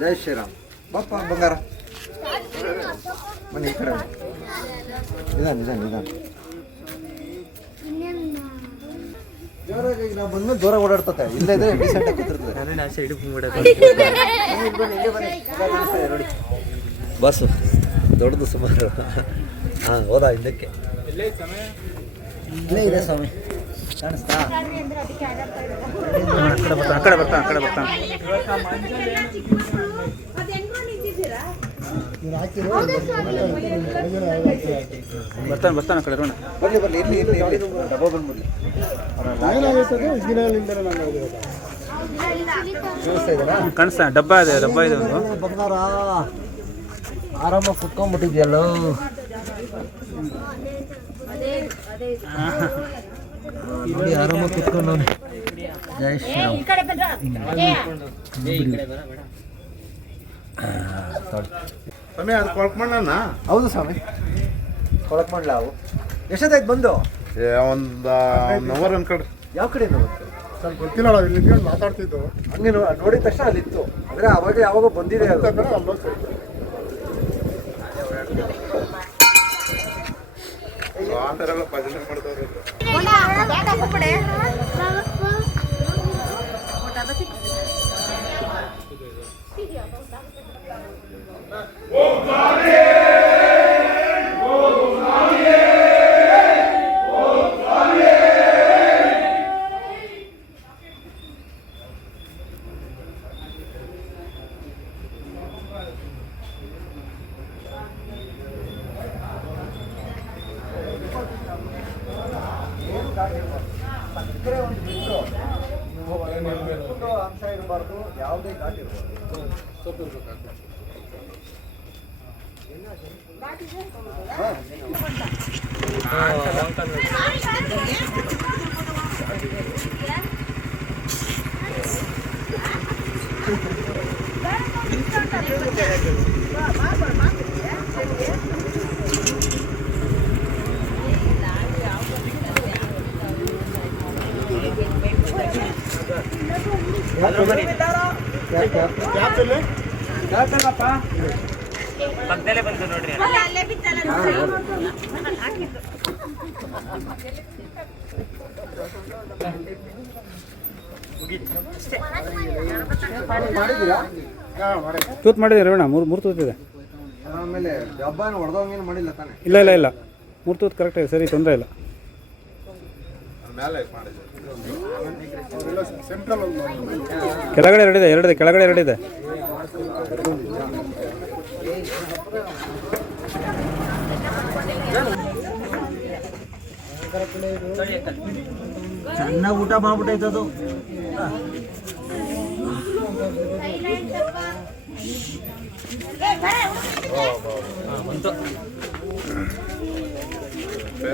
ಜೈ ಶ್ರೀರಾಮ್ ಬಾಪ ಬಂಗಾರ ಬನ್ನಿ ಕರೆ ನಿಧಾನ ನಿಧಾನ ನಿಧಾನ ಜೋರಾಗಿ ನಾವು ಬಂದು ಜೋರ ಇಲ್ಲೇ ಇದ್ರೆ ಆಗಿ ನಾನು ಆಸೆ ಬಸ್ ದೊಡ್ಡದು ಸುಮಾರು. ಹಾ ಹೋದ ಇದಕ್ಕೆ ಇಲ್ಲೇ ಇದೆ ಸ್ವಾಮಿ. ಆ ಕಡೆ ಬರ್ತಾ ಆ ಕಡೆ ಬರ್ತಾ ಬರ್ತಾನೆ ಬರ್ತಾನೆ ಆ ಕಡೆ ರೋಣ ಬರ್ಲಿ ಡಬ್ಬ ಬಂದ್ಬಿಡ್ಲಿ ಕಾಣಿಸ್ತಾ ಡಬ್ಬ ಇದೆ ಡಬ್ಬ ಇದೆ ಆರಾಮಾಗಿ ಕುತ್ಕೊಂಡ್ಬಿಟ್ಟಿದ್ಯಲ್ಲ ನೋಡಿ ಆರಾಮಾಗಿ ಕುತ್ಕೊಂಡವನೆ ಜೈ ಶ್ರೀರಾಮ್. ಸ್ವಾಮಿ ಅದು ಕೊಳ್ಕೊಂಡಣ್ಣ ಹೌದು ಸ್ವಾಮಿ. ಕೊಳಕ್ ಮಾಡ್ಲಾ ಅವು ಎಷ್ಟೊತ್ತಾಯ್ತು ಬಂದು? ಒಂದು ಅವರ್ ಅನ್ಕಡೆ. ಯಾವ ಕಡೆ ಸ್ವಲ್ಪ ಗೊತ್ತಿಲ್ಲ ಇಲ್ಲಿ ನಿಂತ್ಕೊಂಡು ಮಾತಾಡ್ತಿದ್ದು. ಹಂಗೆ ನೋಡಿದ ತಕ್ಷಣ ಅಲ್ಲಿತ್ತು. ಅಂದ್ರೆ ಅವಾಗ ಯಾವಾಗ ಬಂದಿದೆ ಅಂತ ಥರ ಎಲ್ಲ ಭಜನೆ ಮಾಡ್ತಾರೆ ಸಕ್ಕರೆ ಉಪ್ಪು ಅಂಶ ಇರಬಾರ್ದು ಯಾವುದೇ ಘಾಟ್ ಇರಬಾರ್ದು. ಮಾಡಿದ್ದೀರಾ ತೂತ್ ಮಾಡಿದೆ ರವಣ ಮೂರು ಮೂರು ತೂತ್ ಇದೆ. ಆಮೇಲೆ ಮಾಡಿಲ್ಲ ತಾನೆ? ಇಲ್ಲ ಇಲ್ಲ ಇಲ್ಲ. ಮೂರು ತೂತ್ ಕರೆಕ್ಟ್ ಇದೆ ಸರಿ ತೊಂದರೆ ಇಲ್ಲ. ಮೇಲೆ ಕೆಳಗಡೆ ಎರಡಿದೆ ಎರಡಿದೆ ಕೆಳಗಡೆ ಎರಡಿದೆ. ಸಣ್ಣ ಊಟ ಮಾಡ್ಬಿಟ್ಟೈತದು ಅದು.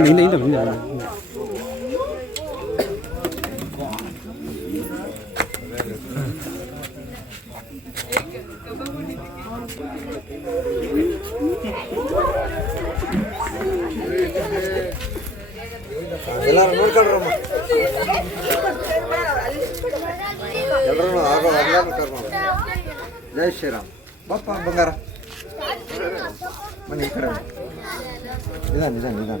ಇಲ್ಲ ಹಿಂದೆ. ಎಲ್ಲರೂ ನೋಡ್ಕೊಳ್ರಮ್ಮ ಎಲ್ಲರೂ ಆಗೋ ಎಲ್ಲರೂ ಕರ್ಕೊಂಡು ಜೈ ಶ್ರೀರಾಮ್. ಬಪ್ಪ, ಬಂಗಾರ. ಬನ್ನಿ ಈ ಕಡೆ ನಿಧಾನ ನಿಧಾನ ನಿಧಾನ.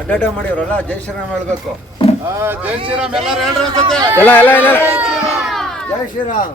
ಅಡ್ಡಾಟ ಮಾಡಿವ್ರಲ್ಲ ಜೈ ಶ್ರೀರಾಮ್ ಹೇಳ್ಬೇಕು. ಜೈ ಶ್ರೀರಾಮ್ ಎಲ್ಲರೂ ಹೇಳ್ರಿ ಅನ್ಸತ್ತೆ ಎಲ್ಲ ಎಲ್ಲ ಎಲ್ಲ. ಜೈ ಶ್ರೀರಾಮ್.